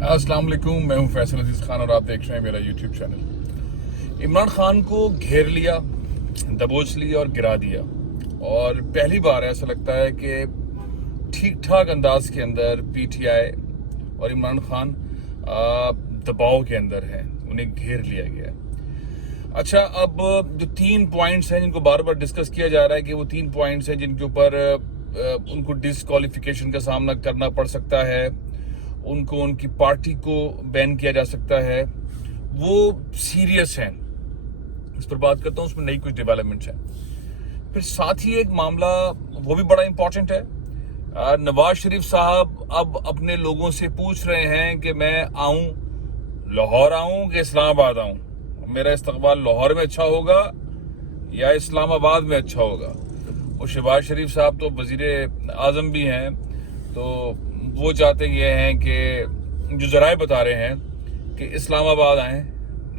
अस्सलाम वालेकुम, मैं हूं फैसल अजीज खान और आप देख रहे हैं मेरा यूट्यूब चैनल। इमरान खान को घेर लिया, दबोच लिया और गिरा दिया। और पहली बार ऐसा लगता है कि ठीक ठाक अंदाज के अंदर पीटीआई और इमरान खान दबाव के अंदर हैं, उन्हें घेर लिया गया। अच्छा, अब जो 3 पॉइंट्स हैं जिनको बार बार डिस्कस किया जा रहा है कि वो 3 पॉइंट्स हैं जिनके ऊपर उनको डिसक्वालिफिकेशन का सामना करना पड़ सकता है, उनको उनकी पार्टी को बैन किया जा सकता है, वो सीरियस हैं। इस पर बात करता हूँ, उसमें नई कुछ डेवलपमेंट्स हैं। फिर साथ ही एक मामला वो भी बड़ा इंपॉर्टेंट है। नवाज शरीफ साहब अब अपने लोगों से पूछ रहे हैं कि मैं आऊं, लाहौर आऊं कि इस्लामाबाद आऊं, मेरा इस्तकबाल लाहौर में अच्छा होगा या इस्लामाबाद में अच्छा होगा। और शहबाज शरीफ साहब तो वजीर आजम भी हैं, तो वो चाहते ये हैं कि जो जराए बता रहे हैं कि इस्लामाबाद आएँ।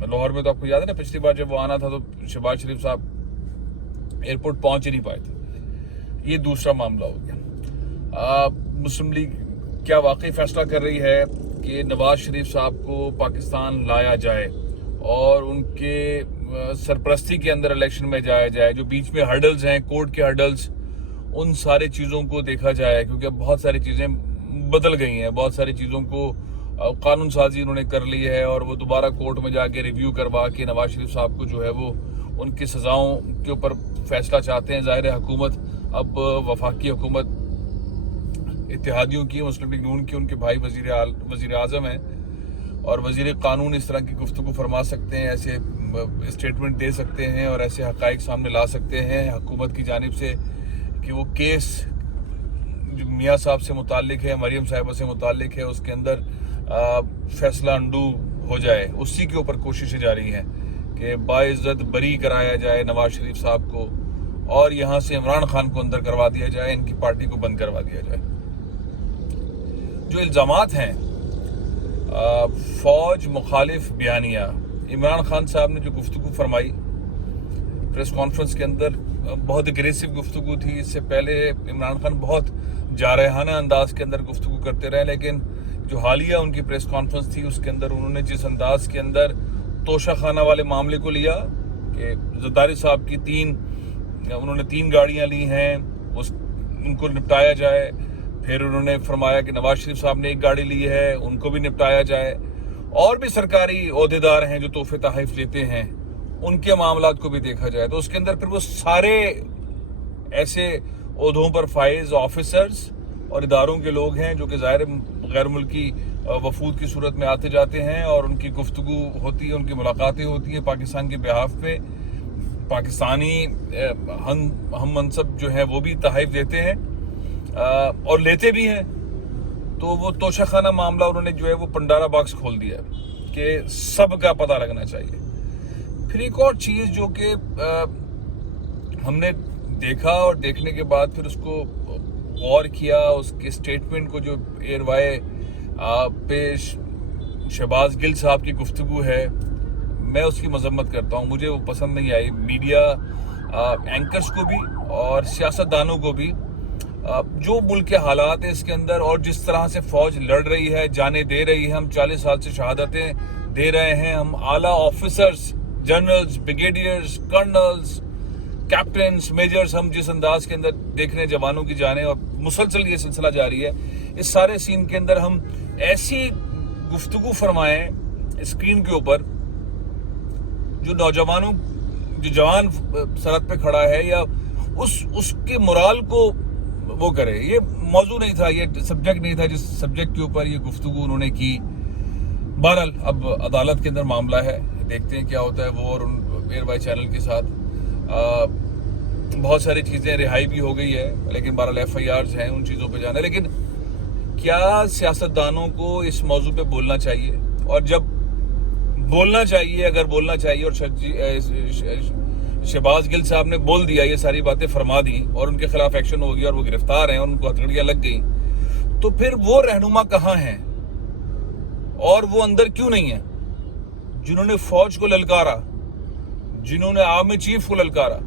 लाहौर में तो आपको याद है ना, पिछली बार जब वो आना था तो शहबाज शरीफ साहब एयरपोर्ट पहुंच ही नहीं पाए थे। ये दूसरा मामला हो गया। मुस्लिम लीग क्या वाकई फैसला कर रही है कि नवाज शरीफ साहब को पाकिस्तान लाया जाए और उनके सरपरस्ती के अंदर इलेक्शन में जाया जाए। जो बीच में हर्डल्स हैं, कोर्ट के हर्डल्स, उन सारे चीज़ों को देखा जाए, क्योंकि अब बहुत सारी चीज़ें बदल गई हैं। बहुत सारी चीज़ों को कानून साजी उन्होंने कर ली है और वो दोबारा कोर्ट में जाके रिव्यू करवा के नवाज शरीफ साहब को जो है वो उनकी सज़ाओं के ऊपर फैसला चाहते हैं। ज़ाहिर है हुकूमत अब वफाकी हुकूमत इत्तेहादियों की, मुस्लिम लीग नून की, उनके भाई वज़ीर आज़म हैं और वज़ीर कानून इस तरह की गुफ्तगू फरमा सकते हैं, ऐसे स्टेटमेंट दे सकते हैं और ऐसे हक़ाइक़ सामने ला सकते हैं हुकूमत की जानिब से कि वो केस जो मियाँ साहब से मुताल्लिक है, मरियम साहिबा से मुताल्लिक है, उसके अंदर फैसला अंडू हो जाए। उसी के ऊपर कोशिशें जारी हैं कि बाइज़्ज़त बरी कराया जाए नवाज शरीफ साहब को और यहाँ से इमरान खान को अंदर करवा दिया जाए, इनकी पार्टी को बंद करवा दिया जाए। जो इल्ज़ामात हैं फ़ौज मुखालिफ बयानिया, इमरान खान साहब ने जो गुफ्तगू फरमाई प्रेस कॉन्फ्रेंस के अंदर, बहुत एग्रेसिव गुफ्तगू थी। इससे पहले इमरान खान बहुत जारहाना अंदाज के अंदर गुफ्तगू करते रहे, लेकिन जो हालिया उनकी प्रेस कॉन्फ्रेंस थी उसके अंदर उन्होंने जिस अंदाज के अंदर तोशा खाना वाले मामले को लिया कि ज़रदारी साहब की उन्होंने 3 गाड़ियाँ ली हैं, उनको निपटाया जाए। फिर उन्होंने फरमाया कि नवाज शरीफ साहब ने 1 गाड़ी ली है, उनको भी निपटाया जाए। और भी सरकारी ओहदेदार हैं जो तोहफे तहफ़ लेते हैं, उनके मामलात को भी देखा जाए। तो उसके अंदर फिर वो सारे ऐसे ओहदों पर फाइज ऑफिसर्स और इदारों के लोग हैं जो कि ज़ाहिर गैर मुल्की वफूद की सूरत में आते जाते हैं और उनकी गुफ्तगू होती है, उनकी मुलाकातें होती हैं पाकिस्तान के बिहाफ पे। पाकिस्तानी हम मनसब जो हैं वो भी तहफ़ देते हैं और लेते भी हैं। तो वो तोशाखाना मामला उन्होंने जो है वो पंडारा बॉक्स खोल दिया कि सब का पता लगना चाहिए। फिर एक और चीज़ जो कि हमने देखा और देखने के बाद फिर उसको गौर किया, उसके स्टेटमेंट को जो एयरवाई पेश शहबाज गिल साहब की गुफ्तगू है, मैं उसकी मजम्मत करता हूँ। मुझे वो पसंद नहीं आई। मीडिया एंकर्स को भी और सियासतदानों को भी जो मुल्क के हालात है इसके अंदर और जिस तरह से फ़ौज लड़ रही है, जाने दे रही है, हम 40 साल से शहादतें दे रहे हैं, हम आला officers, generals, brigadiers, colonel's, captains, measures, हम जिस अंदाज के अंदर देख रहे हैं जवानों की जाने, और मुसलसल ये सिलसिला जारी है। इस सारे सीन के अंदर हम ऐसी गुफ्तगू फरमाएं स्क्रीन के ऊपर जो नौजवानों, जो जवान सरहद पे खड़ा है या उसके मोराल को वो करे। ये मौजू नहीं था, ये सब्जेक्ट नहीं था जिस सब्जेक्ट के ऊपर ये गुफ्तगू उन्होंने की। बहरहाल अब अदालत के अंदर मामला है, देखते हैं क्या होता है वो और उन एयरवाई चैनल के साथ। बहुत सारी चीज़ें, रिहाई भी हो गई है, लेकिन बहरहाल FIRs हैं, उन चीज़ों पे जाना है। लेकिन क्या सियासतदानों को इस मौजू पे बोलना चाहिए? और जब बोलना चाहिए, अगर बोलना चाहिए और शहबाज गिल साहब ने बोल दिया, ये सारी बातें फरमा दी और उनके खिलाफ एक्शन हो गया और वो गिरफ्तार हैं, उनको हथकड़ियाँ लग गई, तो फिर वो रहनुमा कहाँ हैं और वो अंदर क्यों नहीं है जिन्होंने फौज को ललकारा, जिन्होंने आर्मी चीफ को ललकारा,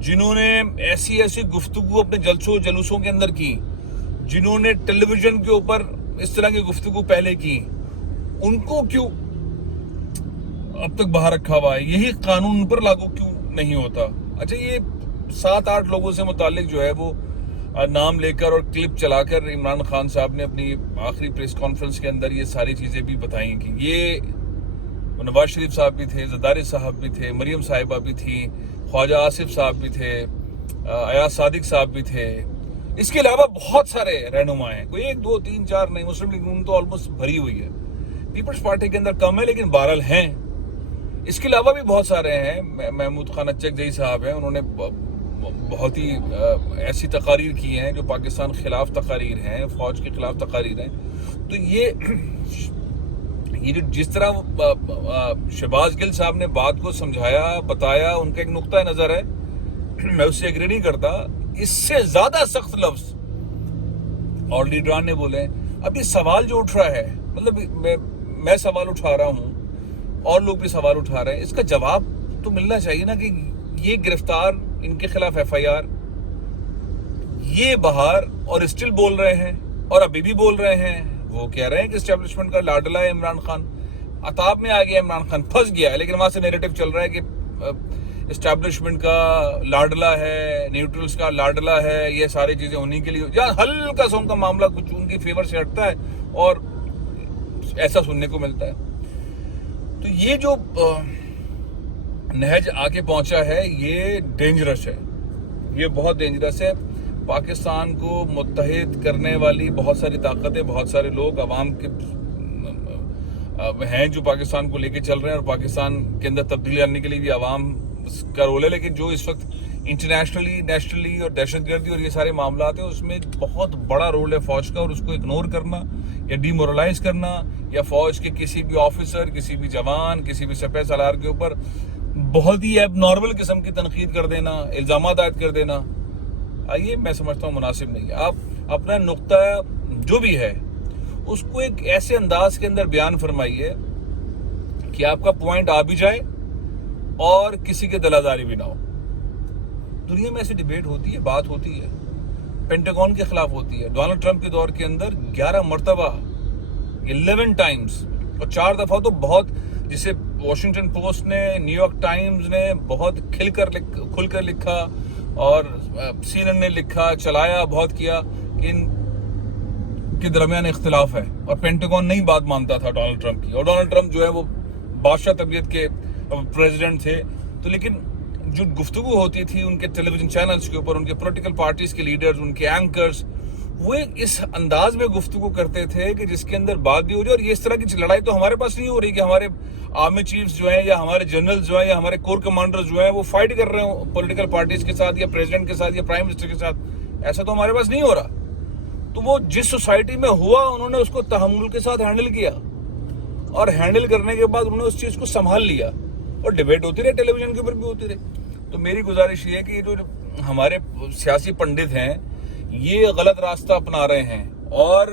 जिन्होंने ऐसी गुफ्तगू अपने जलसों जलूसों के अंदर की, जिन्होंने टेलीविजन के ऊपर इस तरह की गुफ्तगू पहले की, उनको क्यों अब तक बाहर रखा हुआ है? यही कानून उन पर लागू क्यों नहीं होता? अच्छा, ये 7-8 लोगों से मुतालिक जो है वो नाम लेकर और क्लिप चलाकर इमरान खान साहब ने अपनी आखिरी प्रेस कॉन्फ्रेंस के अंदर ये सारी चीज़ें भी बताई कि ये नवाज शरीफ साहब भी थे, जरदारी साहब भी थे, मरियम साहिबा भी थी, ख्वाजा आसिफ साहब भी थे, अयाज सादिक साहब भी थे, इसके अलावा बहुत सारे रहनुमा हैं, कोई 1 2 3 4 नहीं। मुस्लिम लीग नून तो ऑलमोस्ट भरी हुई है, पीपल्स पार्टी के अंदर कम है लेकिन बहरहाल हैं। इसके अलावा भी बहुत सारे हैं, महमूद खान अच्चकजई साहब हैं, उन्होंने बहुत ही ऐसी तकारीर की हैं जो पाकिस्तान खिलाफ तकारीर हैं, फौज के खिलाफ तकारीर हैं। तो ये जो जिस तरह शहबाज गिल साहब ने बात को समझाया, बताया, उनका एक नुक्ता नज़र है, मैं उससे एग्री नहीं करता। इससे ज़्यादा सख्त लफ्ज़ और लीडरान ने बोले। अब ये सवाल जो उठ रहा है, मतलब मैं सवाल उठा रहा हूँ और लोग भी सवाल उठा रहे हैं, इसका जवाब तो मिलना चाहिए ना कि ये गिरफ्तार, इनके खिलाफ FIR, ये बाहर और स्टिल बोल रहे हैं और अभी भी बोल रहे हैं। वो कह रहे हैं कि एस्टेब्लिशमेंट का लाडला है इमरान खान, अताब में आ गया, इमरान खान फंस गया है, लेकिन वहां से नैरेटिव चल रहा है कि एस्टेब्लिशमेंट का लाडला है, न्यूट्रल्स का लाडला है, ये सारी चीजें उन्हीं के लिए, या हल्का सा उनका मामला कुछ उनकी फेवर से हटता है और ऐसा सुनने को मिलता है। तो ये जो नहज आके पहुंचा है, ये डेंजरस है, ये बहुत डेंजरस है। पाकिस्तान को मुत्तहिद करने वाली बहुत सारी ताकतें, बहुत सारे लोग अवाम के हैं जो पाकिस्तान को लेके चल रहे हैं, और पाकिस्तान के अंदर तब्दीली लाने के लिए भी अवाम का रोल है। लेकिन जो इस वक्त इंटरनेशनली, नेशनली और दहशतगर्दी और ये सारे मामला हैं, उसमें बहुत बड़ा रोल है फौज का, और उसको इग्नोर करना या डिमोरलाइज करना, या फौज के किसी भी ऑफिसर, किसी भी जवान, किसी भी सपह सलार के ऊपर बहुत ही एबनॉर्मल किस्म की तनकीद कर देना, इल्जाम आयद कर देना, ये मैं समझता हूँ मुनासिब नहीं है। आप अपना नुक्ता जो भी है उसको एक ऐसे अंदाज के अंदर बयान फरमाइए कि आपका पॉइंट आ भी जाए और किसी के दलादारी भी ना हो। दुनिया में ऐसी डिबेट होती है, बात होती है, पेंटागन के खिलाफ होती है। डोनाल्ड ट्रंप के दौर के अंदर 11 मरतबा, 11 टाइम्स, और 4 दफा तो बहुत, जिसे वॉशिंगटन पोस्ट ने, न्यूयॉर्क टाइम्स ने बहुत खुलकर लिखा, और CNN ने लिखा, चलाया, बहुत किया कि इन के दरमियान इख्तिलाफ है, और पेंटागन नहीं बात मानता था डोनाल्ड ट्रंप की। और डोनाल्ड ट्रंप जो है वो बादशाह तबीयत के प्रेसिडेंट थे। तो लेकिन जो गुफ्तगू होती थी उनके टेलीविजन चैनल्स के ऊपर, उनके पॉलिटिकल पार्टीज के लीडर्स, उनके एंकर्स, वो इस अंदाज में गुफ्तगू करते थे कि जिसके अंदर बात भी हो रही है। और ये इस तरह की लड़ाई तो हमारे पास नहीं हो रही कि हमारे आर्मी चीफ्स जो हैं, या हमारे जनरल्स जो हैं, या हमारे कोर कमांडर्स जो हैं, वो फाइट कर रहे हो पॉलिटिकल पार्टीज के साथ, या प्रेसिडेंट के साथ, या प्राइम मिनिस्टर के साथ। ऐसा तो हमारे पास नहीं हो रहा। तो वो जिस सोसाइटी में हुआ, उन्होंने उसको तहम्मुल के साथ हैंडल किया, और हैंडल करने के बाद उन्होंने उस चीज को संभाल लिया, और डिबेट होती रही, टेलीविजन के ऊपर भी होती रही। तो मेरी गुजारिश ये है कि जो हमारे सियासी पंडित हैं ये गलत रास्ता अपना रहे हैं, और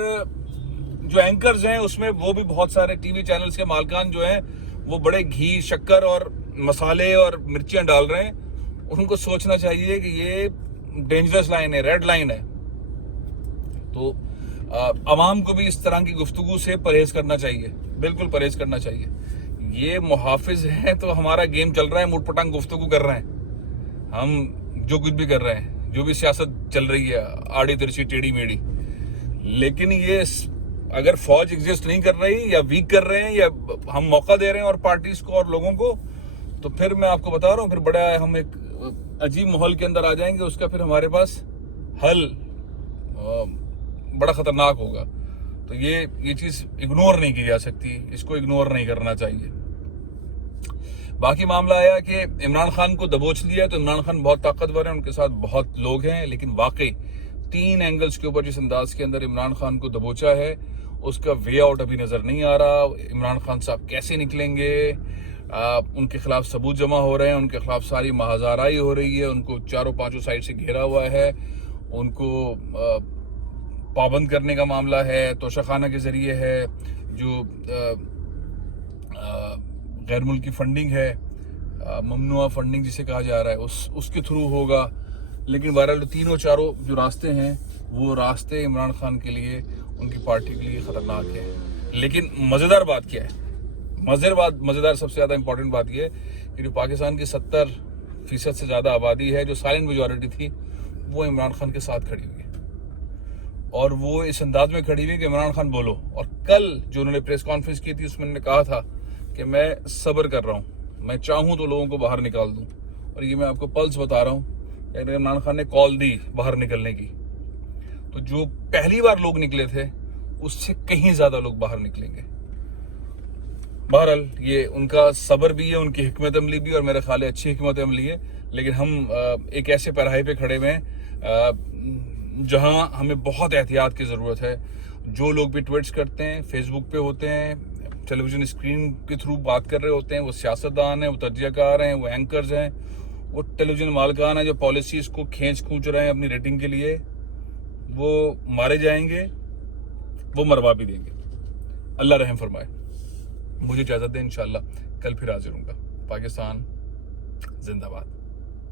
जो एंकर्स हैं उसमें वो भी बहुत सारे टीवी चैनल्स के मालकान जो हैं वो बड़े घी, शक्कर और मसाले और मिर्चियां डाल रहे हैं। उनको सोचना चाहिए कि ये डेंजरस लाइन है, रेड लाइन है। तो अवाम को भी इस तरह की गुफ्तगू से परहेज करना चाहिए, बिल्कुल परहेज करना चाहिए। ये मुहाफिज हैं तो हमारा गेम चल रहा है, मुट पटांग गुफ्तगू कर रहे हैं, हम जो कुछ भी कर रहे हैं, जो भी सियासत चल रही है, आड़ी तिरछी टेढ़ी मेढ़ी। लेकिन ये अगर फौज एग्जिस्ट नहीं कर रही, या वीक कर रहे हैं, या हम मौका दे रहे हैं और पार्टीज को और लोगों को, तो फिर मैं आपको बता रहा हूँ, फिर बड़ा हम एक अजीब माहौल के अंदर आ जाएंगे। उसका फिर हमारे पास हल बड़ा खतरनाक होगा। तो ये चीज इग्नोर नहीं की जा सकती, इसको इग्नोर नहीं करना चाहिए। बाकी मामला आया कि इमरान खान को दबोच लिया, तो इमरान खान बहुत ताकतवर है, उनके साथ बहुत लोग हैं, लेकिन वाकई 3 एंगल्स के ऊपर जिस अंदाज के अंदर इमरान खान को दबोचा है, उसका वे आउट अभी नजर नहीं आ रहा। इमरान खान साहब कैसे निकलेंगे? उनके खिलाफ सबूत जमा हो रहे हैं, उनके खिलाफ सारी महाजाराई हो रही है, उनको चारों पांचों साइड से घेरा हुआ है, उनको पाबंद करने का मामला है, तोशाखाना के जरिए है, जो गैर मुल्की फंडिंग है, ममनुआ फंडिंग जिसे कहा जा रहा है, उसके थ्रू होगा। लेकिन बहरहाल तीनों चारों जो रास्ते हैं, वो रास्ते इमरान खान के लिए ان کی پارٹی کے لیے خطرناک ہے. لیکن مزیدار بات کیا ہے؟ مزیدار سب سے زیادہ امپورٹنٹ بات یہ ہے کہ جو پاکستان کی 70% سے زیادہ آبادی ہے، جو سائلنٹ میجورٹی تھی، وہ عمران خان کے ساتھ کھڑی ہوئی ہے. اور وہ اس انداز میں کھڑی ہوئی کہ عمران خان بولو. اور کل جو انہوں نے پریس کانفرنس کی تھی اس میں انہوں نے کہا تھا کہ میں صبر کر رہا ہوں، میں چاہوں تو لوگوں کو باہر نکال دوں. اور یہ میں آپ کو پلس بتا رہا ہوں کہ عمران خان نے کال دی باہر نکلنے کی، تو جو پہلی بار لوگ نکلے تھے اس سے کہیں زیادہ لوگ باہر نکلیں گے. بہرحال یہ ان کا صبر بھی ہے، ان کی حکمت عملی بھی، اور میرا خیال ہے اچھی حکمت عملی ہے. لیکن ہم ایک ایسے پیراہے پہ کھڑے ہوئے ہیں جہاں ہمیں بہت احتیاط کی ضرورت ہے. جو لوگ بھی ٹویٹس کرتے ہیں، فیس بک پہ ہوتے ہیں، ٹیلی ویژن اسکرین کے تھرو بات کر رہے ہوتے ہیں، وہ سیاستدان ہیں، وہ تجزیہ کار ہیں، وہ اینکرز ہیں، وہ ٹیلی ویژن مالکان ہیں جو پالیسیز کو کھونچ رہے ہیں اپنی ریٹنگ کے لیے، وہ مارے جائیں گے، وہ مروا بھی دیں گے. اللہ رحم فرمائے. مجھے اجازت دیں، انشاءاللہ کل پھر حاضر ہوں گا. پاکستان زندہ باد.